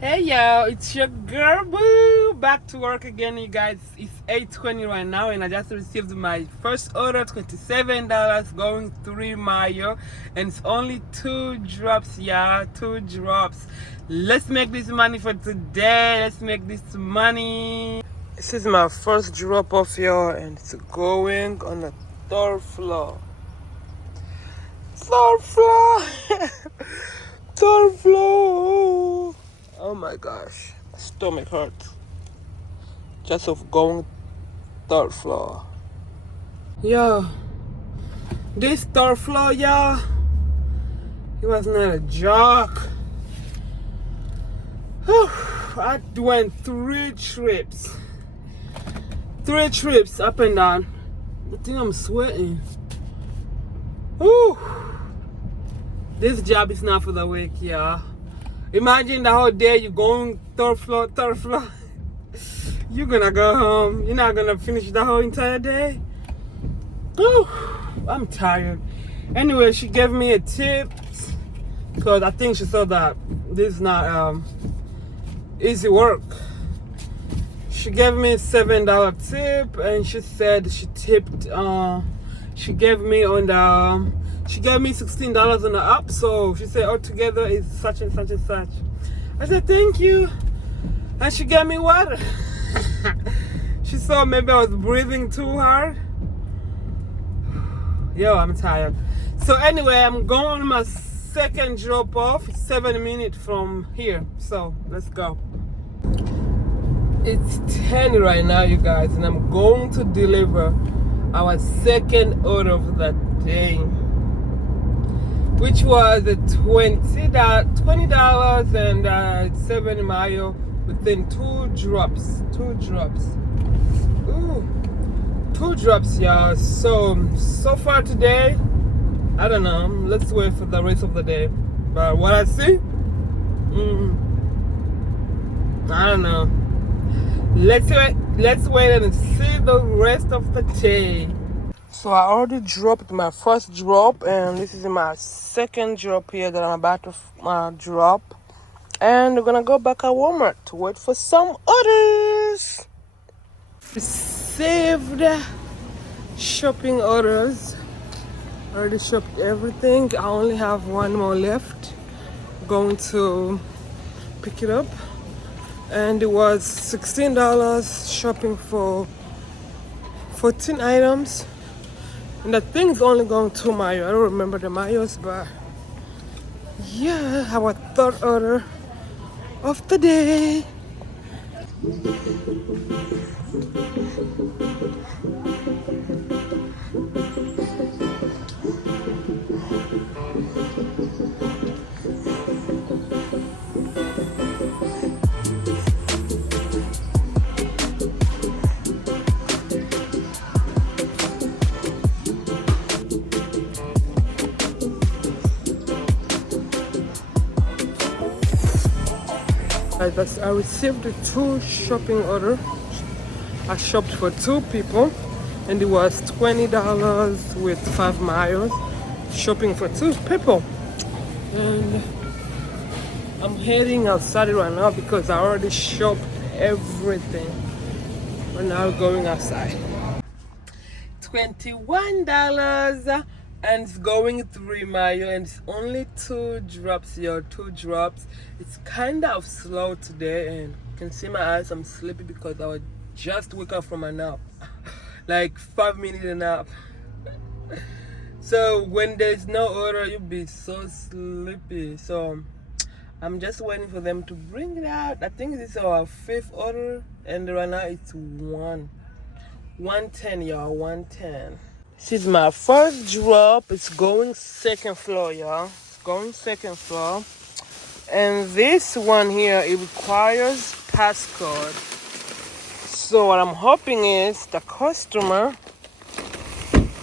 Hey y'all, it's your girl Boo back to work again, you guys. It's 8:20 right now, and I just received my first order, $27, going 3 miles, and it's only 2 drops, y'all. 2 drops. Let's make this money for today. Let's make this money. This is my first drop off, y'all, and it's going on the third floor. Third floor. Third floor. Oh my gosh, stomach hurts just of going third floor. Yo, this third floor, y'all, it was not a joke. I went 3 trips up and down. I think I'm sweating. Whew. This job is not for the weak, y'all. Imagine the whole day you going third floor. You're gonna go home. You're not gonna finish the whole entire day. Whew, I'm tired. Anyway, she gave me a tip because I think she saw that this is not easy work. She gave me a $7 tip, and she said she tipped. She gave me $16 on the app, so she said altogether is such and such and such. I said thank you, and she gave me water. She saw maybe I was breathing too hard. Yo, I'm tired. So anyway, I'm going on my second drop off. 7 minutes from here, so let's go. It's 10 right now, you guys, and I'm going to deliver our second order of the day, which was $20 and 7 miles within 2 drops. 2 drops. Ooh, 2 drops, y'all. So far today, I don't know. Let's wait for the rest of the day. But what I see, I don't know. Let's wait and see the rest of the day. So I already dropped my first drop, and this is my second drop here that I'm about to drop. And we're gonna go back at Walmart to wait for some orders. Received shopping orders. Already shopped everything. I only have one more left. Going to pick it up. And it was $16 shopping for 14 items. And the thing's only going 2 miles. I don't remember the miles, but yeah, our third order of the day. I received 2 shopping orders. I shopped for 2 people, and it was $20 with 5 miles. Shopping for 2 people, and I'm heading outside right now because I already shopped everything. We're now going outside. $21. And it's going 3 miles, and it's only 2 drops, y'all. 2 drops. It's kind of slow today, and you can see my eyes. I'm sleepy because I was just woke up from a nap. Like 5 minutes nap. So when there's no order, you'll be so sleepy. So I'm just waiting for them to bring it out. I think this is our 5th order, and right now it's 110, y'all. 110. This is my first drop. It's going 2nd floor, y'all. It's going 2nd floor. And this one here, it requires passcode. So what I'm hoping is the customer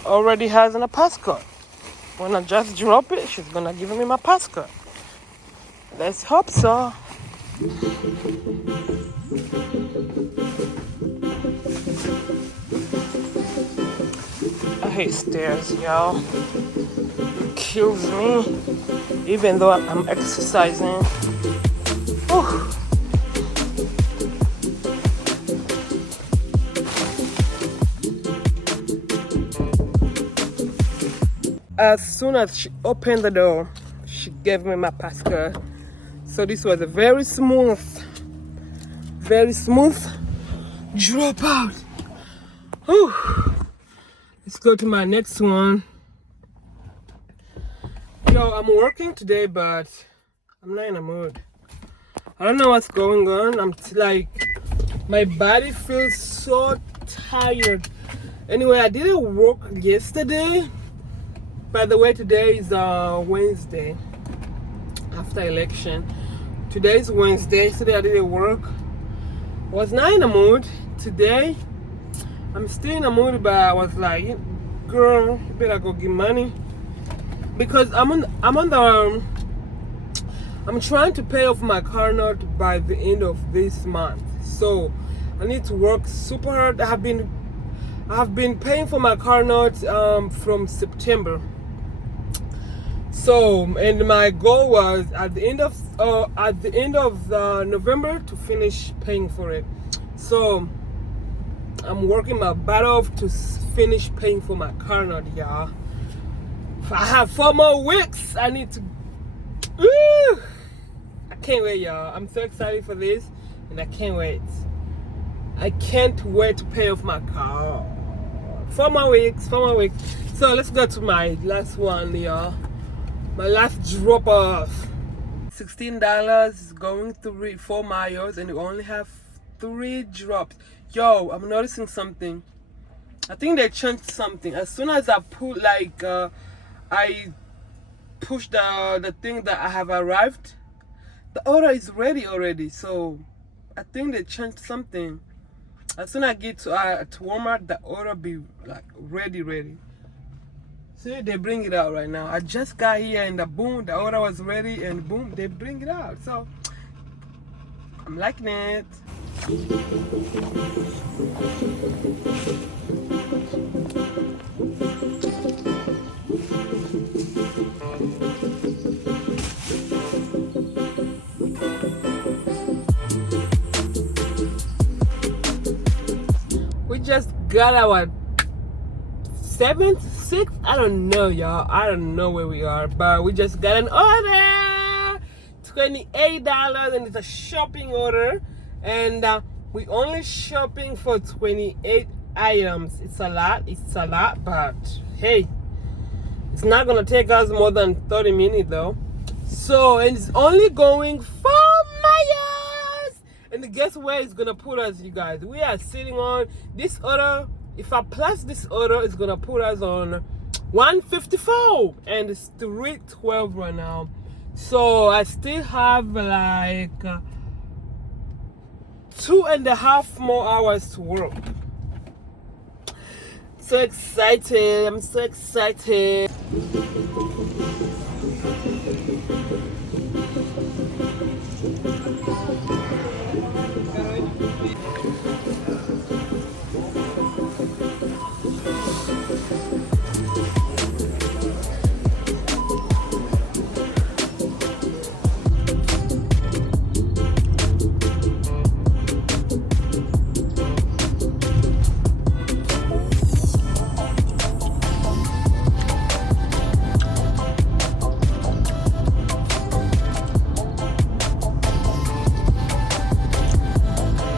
already has a passcode. When I just drop it, she's gonna give me my passcode. Let's hope so. I hate stairs, y'all. It kills me, even though I'm exercising. Oh, as soon as she opened the door, she gave me my passcode. So this was a very smooth drop out. Whew. Let's go to my next one. Yo, I'm working today, but I'm not in a mood. I don't know what's going on. I'm like, my body feels so tired. Anyway, I didn't work yesterday. By the way, today is Wednesday after election. Today is Wednesday. Yesterday I didn't work. Was not in a mood. Today I'm still in a mood, but I was like, girl, you better go get money, because I'm trying to pay off my car note by the end of this month. So I need to work super hard. I have been paying for my car note from September. So, and my goal was at the end of November to finish paying for it. So I'm working my butt off to finish paying for my car note, y'all. I have 4 more weeks. I need to. Woo! I can't wait, y'all. I'm so excited for this, and I can't wait. I can't wait to pay off my car. 4 more weeks. So let's go to my last one, y'all. My last drop off. $16 going through 4 miles, and you only have 3 drops. Yo, I'm noticing something. I think they changed something. As soon as I put I push the thing that I have arrived, the order is ready already. So I think they changed something. As soon as I get to Walmart, the order be like ready. See, they bring it out right now. I just got here and boom, the order was ready, and boom, they bring it out. So I'm liking it. We just got our 7th, 6th, I don't know, y'all. I don't know where we are, but we just got an order. $28, and it's a shopping order, and we only shopping for 28 items. It's a lot, but hey, it's not gonna take us more than 30 minutes though. So, and it's only going 4 miles, and guess where it's gonna put us, you guys? We are sitting on this order. If I plus this order, it's gonna put us on 154, and it's 3:12 right now. So I still have like 2.5 more hours to work. So excited! I'm so excited.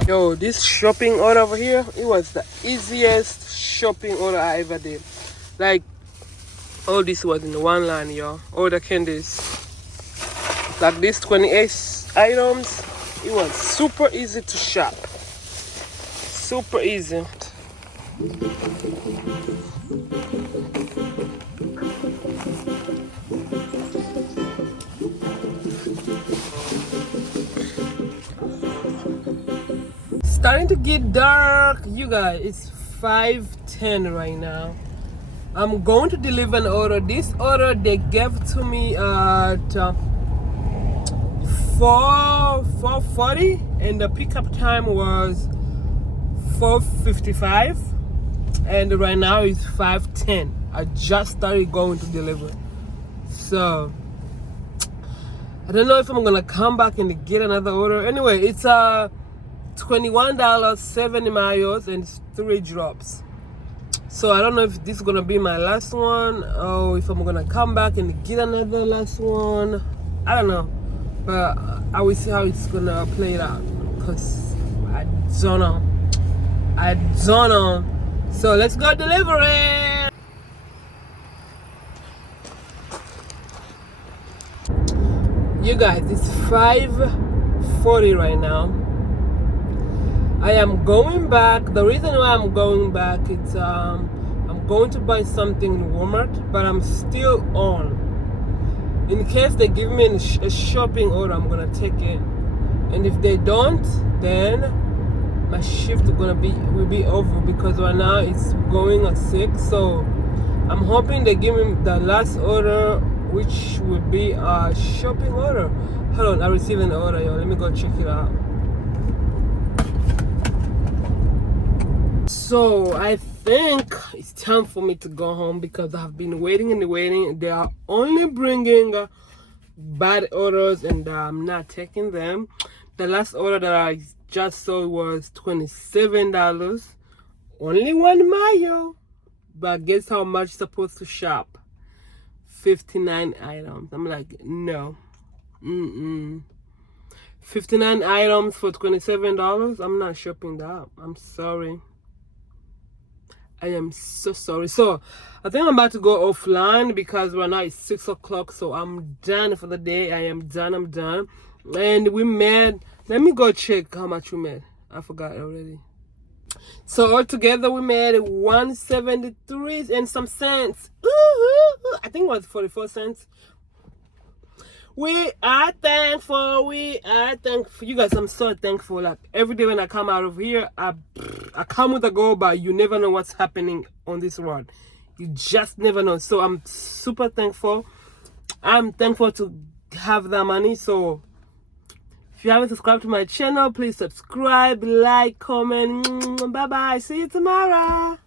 Yo, this shopping order over here, it was the easiest shopping order I ever did. Like, all this was in one line, y'all. All the candies. Like these 28 items, it was super easy to shop. Super easy. Starting to get dark, you guys. It's 5:10 right now. I'm going to deliver an order. This order they gave to me at 4:40, and the pickup time was 4:55, and right now it's 5:10. I just started going to deliver, so I don't know if I'm gonna come back and get another order. Anyway, it's $21, 70 miles, and 3 drops. So I don't know if this is gonna be my last one or if I'm gonna come back and get another last one. I don't know, but I will see how it's gonna play out, because I don't know. So let's go deliver it. You guys, it's 5:40 right now. I am going back. The reason why I'm going back is I'm going to buy something in Walmart, but I'm still on. In case they give me a shopping order, I'm gonna take it. And if they don't, then my shift will be over, because right now it's going at 6. So I'm hoping they give me the last order, which will be a shopping order. Hold on, I received an order, yo. Let me go check it out. So I think it's time for me to go home, because I've been waiting and waiting. They are only bringing bad orders, and I'm not taking them. The last order that I just saw was $27. Only one mayo. But guess how much you're supposed to shop? 59 items. I'm like, no. 59 items for $27? I'm not shopping that. I'm sorry. I am so sorry. So I think I'm about to go offline, because right now it's 6 o'clock. So I'm done for the day. I'm done. And we made, let me go check how much we made. I forgot already. So altogether we made $173 and some cents. I think it was 44 cents. We are thankful. You guys, I'm so thankful. Like every day when I come out of here, I come with a goal, but you never know what's happening on this road. You just never know. So I'm super thankful. I'm thankful to have that money. So if you haven't subscribed to my channel, please subscribe, like, comment. Bye bye. See you tomorrow.